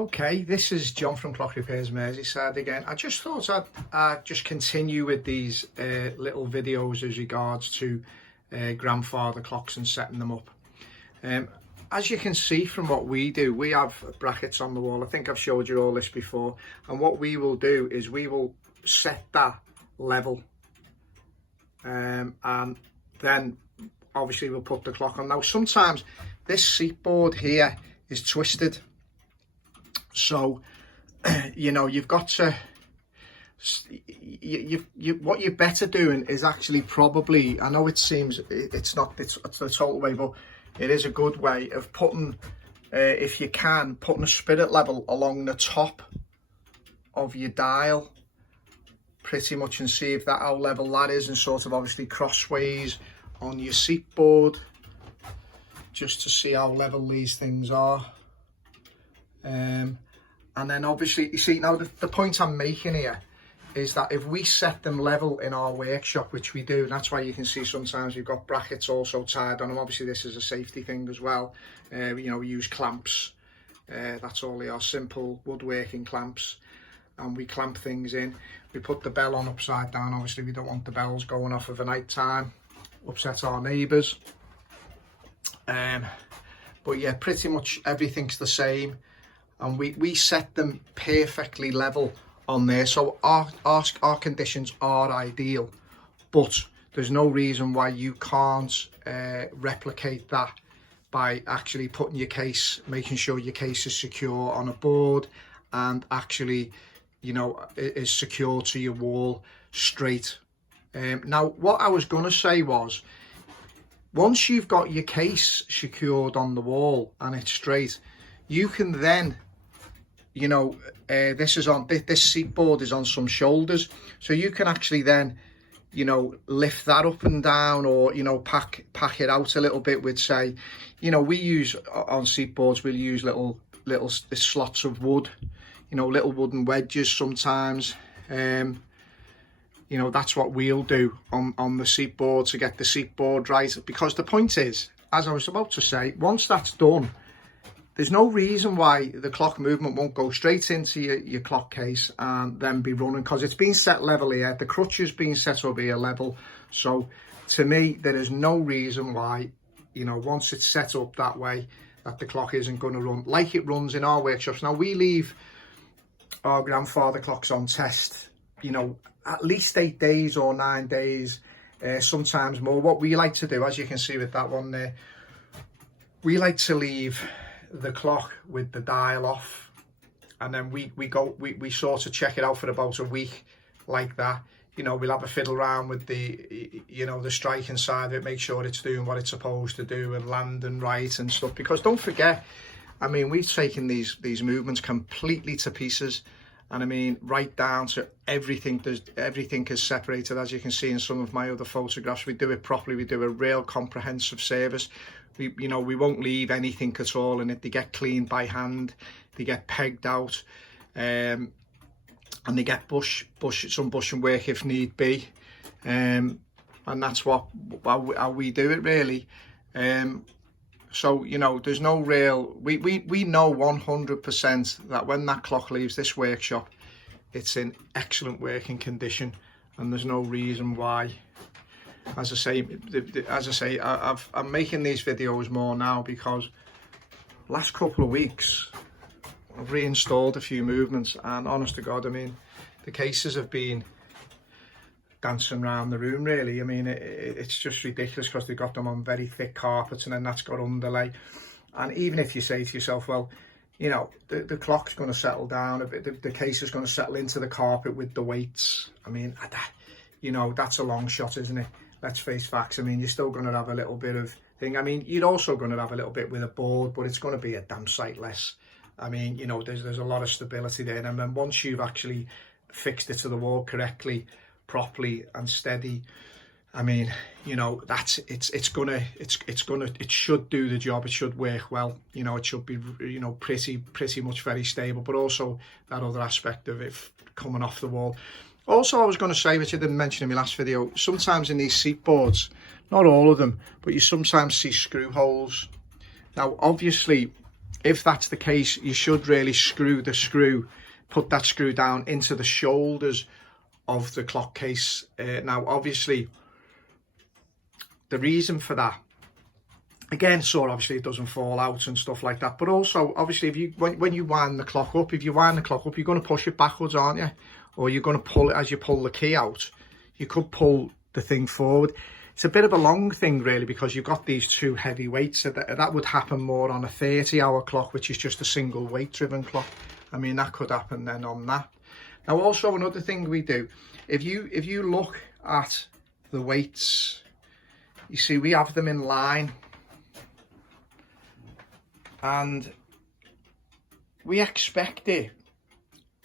Okay, this is John from Clock Repairs Merseyside again. I just thought I'd just continue with these little videos as regards to grandfather clocks and setting them up. As you can see from what we do, we have brackets on the wall. I think I've showed you all this before. And what we will do is we will set that level. And then obviously we'll put the clock on. Now sometimes this seat board here is twisted. So, you know, you've got to, what you're better doing is actually probably, I know it seems it's the total way, but it is a good way of putting, if you can, putting a spirit level along the top of your dial, pretty much, and see if how level that is, and sort of obviously crossways on your seat board, just to see how level these things are. And then obviously, you see, now the point I'm making here is that if we set them level in our workshop, which we do, and that's why you can see sometimes we've got brackets also tied on them. Obviously this is a safety thing as well. You know, we use clamps. That's all they are, simple woodworking clamps, and we clamp things in. We put the bell on upside down. Obviously we don't want the bells going off of a night time, upset our neighbours. But yeah, pretty much everything's the same. And we set them perfectly level on there, so our conditions are ideal, but there's no reason why you can't replicate that by actually putting your case, making sure your case is secure on a board and actually, you know, is secure to your wall straight. Now what I was going to say was, once you've got your case secured on the wall and it's straight, you can then, you know, this seat board is on some shoulders, so you can actually then, you know, lift that up and down, or, you know, pack it out a little bit with, say, you know, we use on seat boards, we'll use little slots of wood, you know, little wooden wedges sometimes. You know, that's what we'll do on the seat board to get the seat board right, because the point is, as I was about to say, once that's done, there's no reason why the clock movement won't go straight into your clock case and then be running, because it's been set level here. The crutch has been set over here level. So to me, there is no reason why, you know, once it's set up that way, that the clock isn't going to run like it runs in our workshops. Now, we leave our grandfather clocks on test, you know, at least 8 days or 9 days, sometimes more. What we like to do, as you can see with that one there, we like to leave the clock with the dial off, and then we sort of check it out for about a week like that. You know, we'll have a fiddle around with the, you know, the striking side of it, make sure it's doing what it's supposed to do and landing right and stuff, because don't forget, I mean, we've taken these movements completely to pieces, and I mean, right down to everything. Everything is separated, as you can see in some of my other photographs. We do it properly. We do a real comprehensive service. You know, we won't leave anything at all in it. They get cleaned by hand, they get pegged out, and they get some bushing work if need be, and that's how we do it, really. So, you know, there's no real, we know 100% that when that clock leaves this workshop, it's in excellent working condition, and there's no reason why. As I say, I'm making these videos more now because last couple of weeks I've reinstalled a few movements, and honest to God, I mean, the cases have been dancing around the room, really. I mean, it's just ridiculous, because they've got them on very thick carpets, and then that's got underlay. And even if you say to yourself, well, you know, the clock's going to settle down a bit, the case is going to settle into the carpet with the weights, I mean, you know, that's a long shot, isn't it? Let's face facts. I mean, you're still going to have a little bit of thing. I mean, you're also going to have a little bit with a board, but it's going to be a damn sight less. I mean, you know, there's a lot of stability there, and then once you've actually fixed it to the wall correctly, properly and steady, I mean, you know, it should do the job. It should work well. You know, it should be, you know, pretty much very stable, but also that other aspect of it coming off the wall. Also, I was going to say, which I didn't mention in my last video, sometimes in these seat boards, not all of them, but you sometimes see screw holes. Now, obviously, if that's the case, you should really put that screw down into the shoulders of the clock case. Now, obviously, the reason for that, again, so obviously it doesn't fall out and stuff like that, but also obviously if you when you wind the clock up, you're going to push it backwards, aren't you? Or you're going to pull it as you pull the key out. You could pull the thing forward. It's a bit of a long thing really, because you've got these two heavy weights. So that would happen more on a 30-hour clock, which is just a single weight driven clock. I mean, that could happen then on that. Now also another thing we do, if you look at the weights, you see we have them in line, and we expect the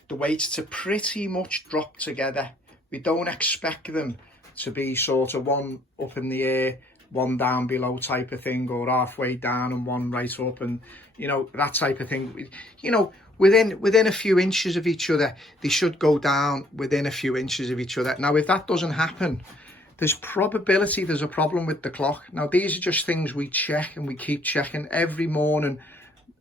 weights to pretty much drop together. We don't expect them to be sort of one up in the air, one down below type of thing, or halfway down and one right up, and you know, that type of thing. You know, within a few inches of each other, they should go down within a few inches of each other. Now if that doesn't happen, there's a problem with the clock. Now these are just things we check, and we keep checking every morning.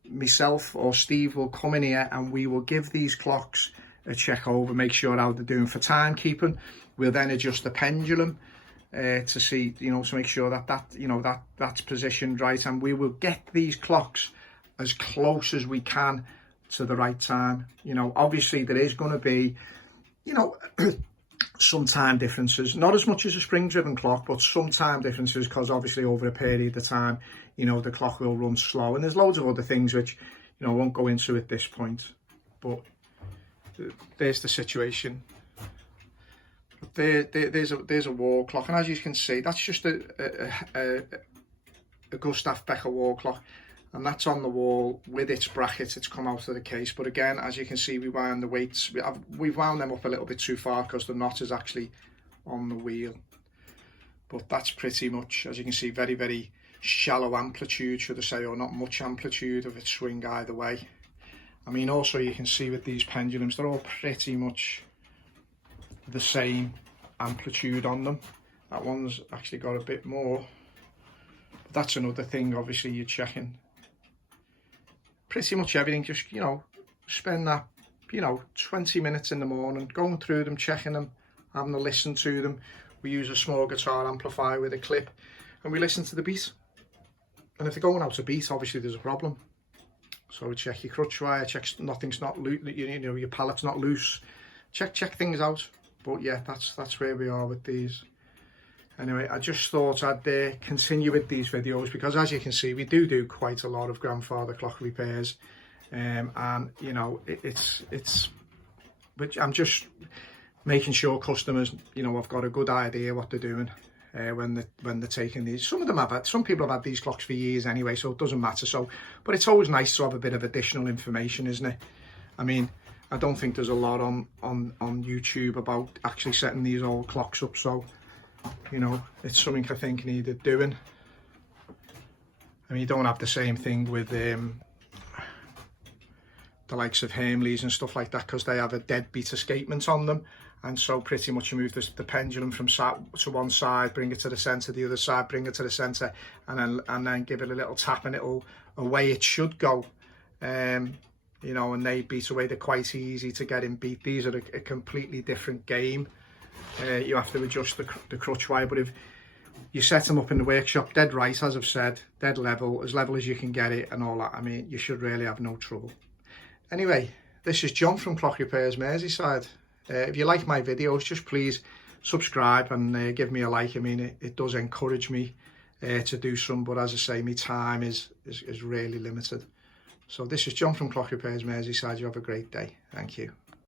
Myself or Steve will come in here and we will give these clocks a check over, make sure how they're doing for timekeeping. We'll then adjust the pendulum to see, you know, to make sure that's positioned right, and we will get these clocks as close as we can to the right time. You know, obviously there is going to be, you know, some time differences, not as much as a spring driven clock, but some time differences, because obviously over a period of time, you know, the clock will run slow, and there's loads of other things which, you know, I won't go into at this point, but there's the situation. There's a wall clock, and as you can see, that's just a Gustav Becker wall clock, and that's on the wall with its brackets. It's come out of the case, but again, as you can see, we wound the weights. We've wound them up a little bit too far because the knot is actually on the wheel. But that's pretty much, as you can see, very, very shallow amplitude, should I say, or not much amplitude of its swing either way. I mean, also you can see with these pendulums, they're all pretty much the same amplitude on them. That one's actually got a bit more, but that's another thing obviously you're checking. Pretty much everything, just, you know, spend that, you know, 20 minutes in the morning going through them, checking them, having a listen to them. We use a small guitar amplifier with a clip, and we listen to the beat, and if they're going out of beat, obviously there's a problem. So check your crutch wire, check nothing's not loose, you know, your pallet's not loose, check things out. But yeah, that's where we are with these. Anyway, I just thought I'd continue with these videos, because as you can see, we do quite a lot of grandfather clock repairs, and you know, but I'm just making sure customers, you know, have got a good idea what they're doing when they're taking these. Some people have had these clocks for years anyway, so it doesn't matter. So, but it's always nice to have a bit of additional information, isn't it? I mean, I don't think there's a lot on YouTube about actually setting these old clocks up, so you know, it's something I think needed doing. I mean, you don't have the same thing with the likes of Hermleys and stuff like that, because they have a deadbeat escapement on them, and so pretty much you move the pendulum from to one side, bring it to the center, the other side, bring it to the center, and then give it a little tap, and it'll away it should go. You know, and they beat away. They're quite easy to get in beat. These are a completely different game. You have to adjust the crutch wire, but if you set them up in the workshop dead right, as I've said, dead level as you can get it and all that, I mean, you should really have no trouble. Anyway, this is John from Clock Repairs Merseyside. If you like my videos, just please subscribe and give me a like. I mean, it does encourage me to do some, but as I say, my time is really limited. So this is John from Clock Repairs Merseyside. You have a great day. Thank you.